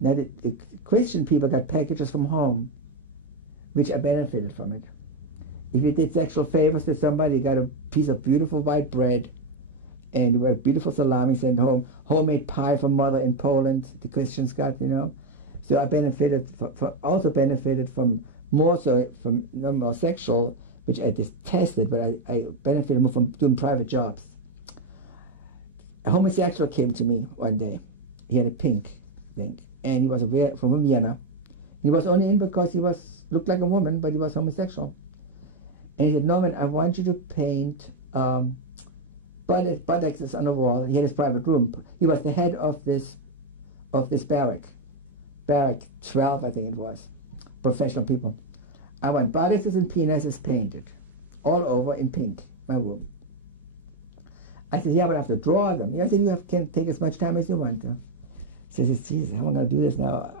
Now the Christian people got packages from home, which I benefited from it. If you did sexual favors to somebody, you got a piece of beautiful white bread, and you had beautiful salami sent home, homemade pie from mother in Poland, the Christians got, you know. So I benefited, also benefited from more so from no more sexual, which I detested, but I benefited more from doing private jobs. A homosexual came to me one day. He had a pink thing, and he was from Vienna. He was only in because he looked like a woman, but he was homosexual. And he said, Norman, I want you to paint buttocks on the wall. He had his private room. He was the head of this barrack 12, I think it was, professional people. I want buttocks and penises painted all over in pink, my room. I said, yeah, but I have to draw them. Yeah, I said, can take as much time as you want to. He says, Jesus, how am I going to do this now?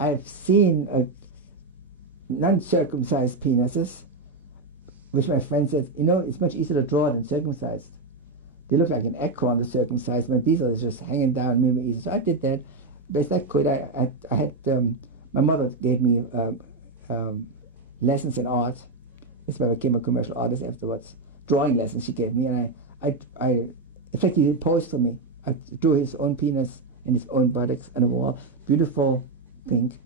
I've seen non-circumcised penises, which my friend says, you know, it's much easier to draw than circumcised. They look like an acorn, the circumcised, but these are just hanging down really easy. So I did that best I could. I had, my mother gave me lessons in art. That's why I became a commercial artist afterwards. Drawing lessons she gave me, and in fact, he did pose for me. I drew his own penis and his own buttocks on the wall, beautiful pink.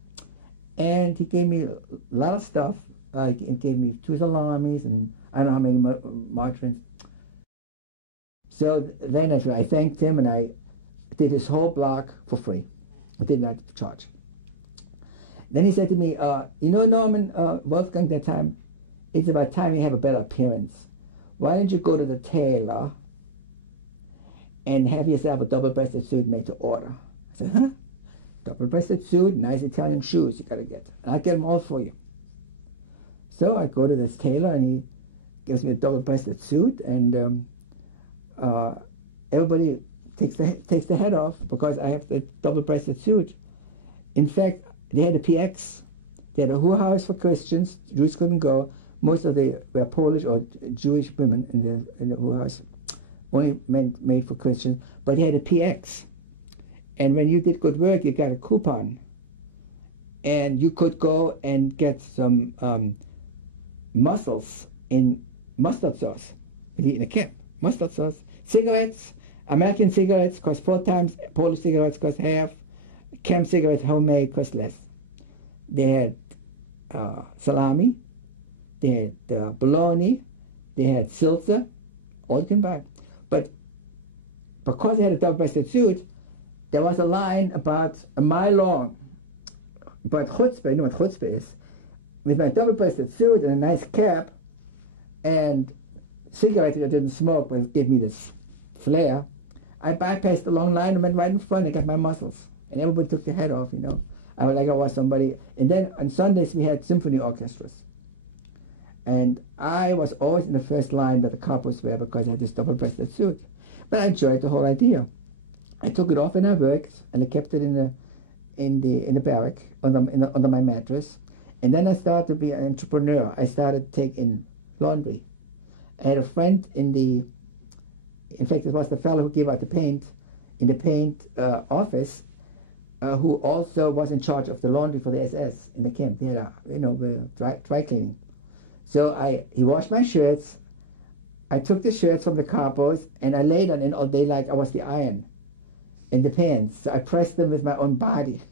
And he gave me a lot of stuff. He gave me 2 salamis and I don't know how many margarines. So then I thanked him, and I did his whole block for free. I did not charge. Then he said to me, you know, Norman, Wolfgang, that time, it's about time you have a better appearance. Why don't you go to the tailor and have yourself a double-breasted suit made to order? I said, huh? Double-breasted suit, nice Italian shoes you got to get. And I'll get them all for you. So I go to this tailor, and he gives me a double-breasted suit, and everybody takes the head off because I have the double-breasted suit. In fact, they had a PX. They had a house for Christians. Jews couldn't go. Most of them were Polish or Jewish women in the house, only made for Christians. But they had a PX. And when you did good work, you got a coupon. And you could go and get some mussels in mustard sauce. In a camp, mustard sauce. Cigarettes, American cigarettes cost 4 times, Polish cigarettes cost half, camp cigarettes homemade cost less. They had salami, they had bologna, they had Silza, all you can buy. But because they had a double-breasted suit, there was a line about a mile long. But chutzpah, you know what chutzpah is? With my double-breasted suit and a nice cap and cigarettes that I didn't smoke, but it gave me this flair, I bypassed the long line and went right in front and got my muscles. And everybody took their head off, you know. I was like I was somebody. And then on Sundays we had symphony orchestras. And I was always in the first line that the couples were because I had this double-breasted suit. But I enjoyed the whole idea. I took it off and I worked, and I kept it in the barrack under my mattress. And then I started to be an entrepreneur. I started taking laundry. I had a friend in fact, it was the fellow who gave out the paint in the paint office, who also was in charge of the laundry for the SS in the camp. They had dry cleaning. So he washed my shirts. I took the shirts from the capos and I laid them in all day like I was the iron in the pants. So I pressed them with my own body.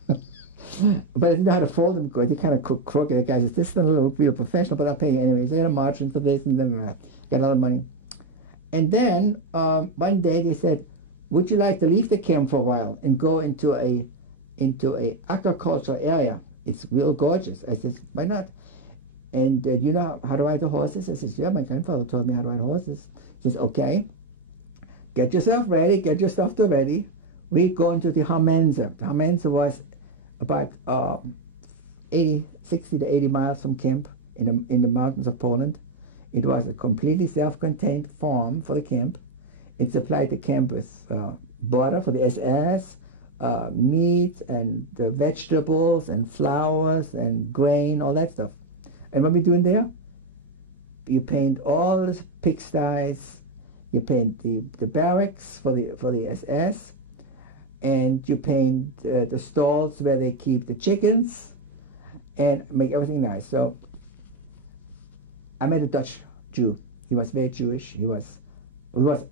But I didn't know how to fold them good. You kind of crooked. The guy says, this doesn't look real professional, but I'll pay you anyway. So I had a margin for this, and then got a lot of money. And then one day they said, would you like to leave the camp for a while and go into a agricultural area? It's real gorgeous. I said, why not? And you know how to ride the horses? I said, yeah, my grandfather taught me how to ride horses. He says, okay, get yourself ready, get your stuff ready. We go into the Harmenza. The Harmenza was about 60 to 80 miles from camp in the mountains of Poland. It was a completely self-contained farm for the camp. It supplied the camp with butter for the SS, meat and vegetables and flowers and grain, all that stuff. And what we doing there? You paint all the pigsties. You paint the barracks for the SS. and you paint the stalls where they keep the chickens, and make everything nice. So I met a Dutch Jew. He was very Jewish. He was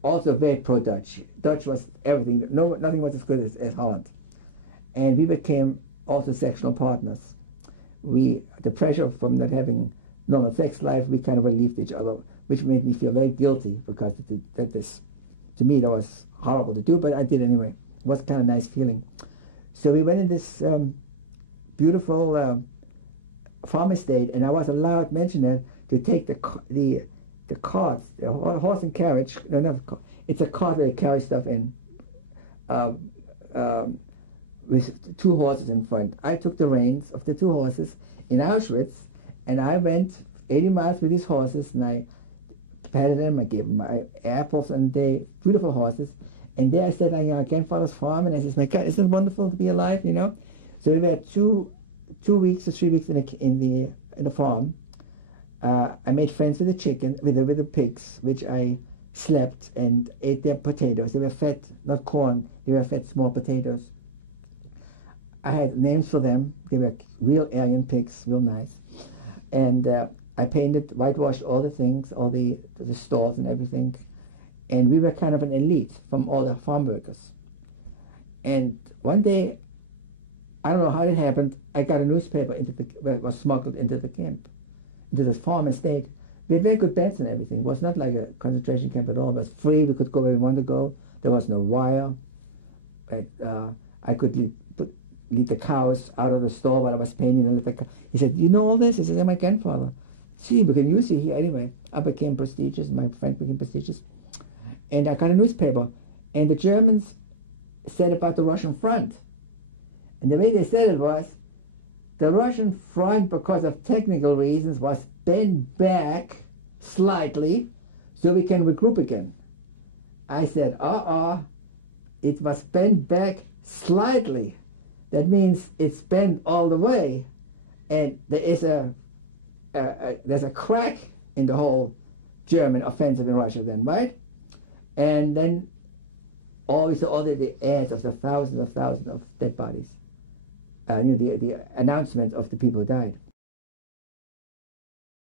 also very pro-Dutch. Dutch was everything. Nothing was as good as Holland. And we became also sexual partners. The pressure from not having normal sex life, we kind of relieved each other, which made me feel very guilty because to me that was horrible to do, but I did anyway. It was kind of a nice feeling. So we went in this beautiful farm estate, and I was allowed, mention it, to take the carts, the horse and carriage. No, not a cart. It's a cart where they carry stuff in, with two horses in front. I took the reins of the two horses in Auschwitz, and I went 80 miles with these horses, and I petted them. I gave them my apples, and they beautiful horses. And there I said, on our grandfather's farm, and I said, my God, isn't it wonderful to be alive? You know. So we were 2 weeks or 3 weeks in the farm. I made friends with the chicken, with the pigs, which I slept and ate their potatoes. They were fed, not corn. They were fed small potatoes. I had names for them. They were real Aryan pigs, real nice. And I painted, whitewashed all the things, all the stalls and everything. And we were kind of an elite from all the farm workers. And one day, I don't know how it happened, I got a newspaper that was smuggled into the camp, into the farm estate. We had very good beds and everything. It was not like a concentration camp at all. It was free. We could go where we wanted to go. There was no wire. I could lead the cows out of the store while I was painting. He said, "You know all this?" I said, "I'm my grandfather." "See, we can use you here." Anyway, I became prestigious. My friend became prestigious. And I got a newspaper. And the Germans said about the Russian front. And the way they said it was, the Russian front, because of technical reasons, was bent back slightly so we can regroup again. I said, it was bent back slightly. That means it's bent all the way, and there is there's a crack in the whole German offensive in Russia then, right? And then always all the ads of the thousands of dead bodies. The announcement of the people who died.